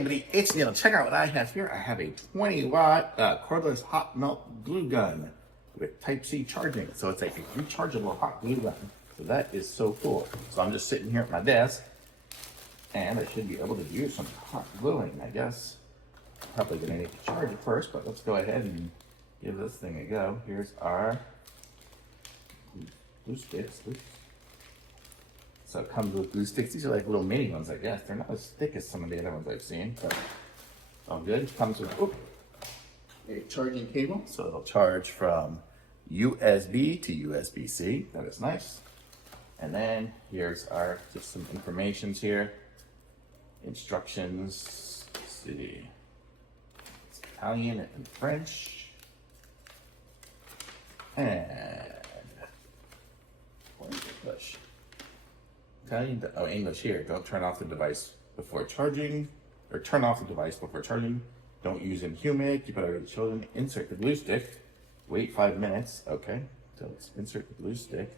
everybody, it's Neil. Check out what I have here. I have a 20-watt cordless hot melt glue gun with Type-C charging. So it's like a rechargeable hot glue gun. So that is so cool. So I'm just sitting here at my desk, and I should be able to do some hot gluing, I guess. Probably gonna need to charge it first, but let's go ahead and give this thing a go. Here's our glue sticks. Oops. So it comes with glue sticks. These are like little mini ones, I guess. They're not as thick as some of the other ones I've seen, but all good. Comes with a charging cable, so it'll charge from USB to USB-C. That is nice. And then here's our just some informations here. Instructions. Let's see. It's Italian and French. And where's the push? Italian, oh, English here. Don't turn off the device before charging, or turn off the device before charging. Don't use in humid. Keep it out of the children. Insert the glue stick. Wait 5 minutes. Okay. So let's insert the glue stick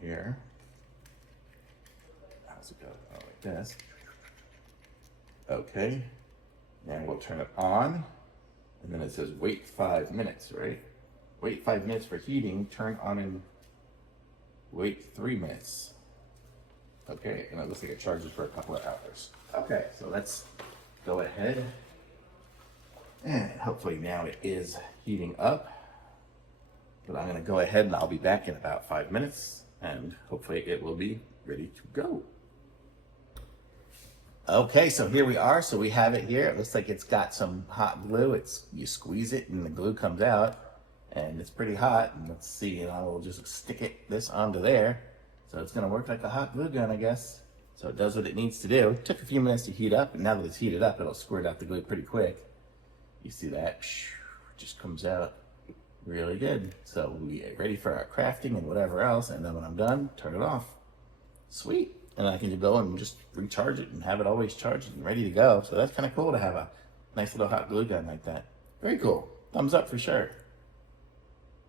here. How's it go? Oh, like this. Okay. And we'll turn it on. And then it says wait 5 minutes, right? Wait 5 minutes for heating. Turn on and wait 3 minutes. Okay, and it looks like it charges for a couple of hours. Okay, so let's go ahead. And hopefully now it is heating up. But I'm gonna go ahead and I'll be back in about 5 minutes, and hopefully it will be ready to go. Okay, so here we are. So we have it here. It looks like it's got some hot glue. You squeeze it and the glue comes out, and it's pretty hot. And let's see, and I will just stick this onto there. So it's gonna work like a hot glue gun, I guess. So it does what it needs to do. It took a few minutes to heat up, and now that it's heated up, it'll squirt out the glue pretty quick. You see that? It just comes out really good. So we are ready for our crafting and whatever else, and then when I'm done, turn it off. Sweet. And I can go and just recharge it and have it always charged and ready to go. So that's kind of cool to have a nice little hot glue gun like that. Very cool. Thumbs up for sure.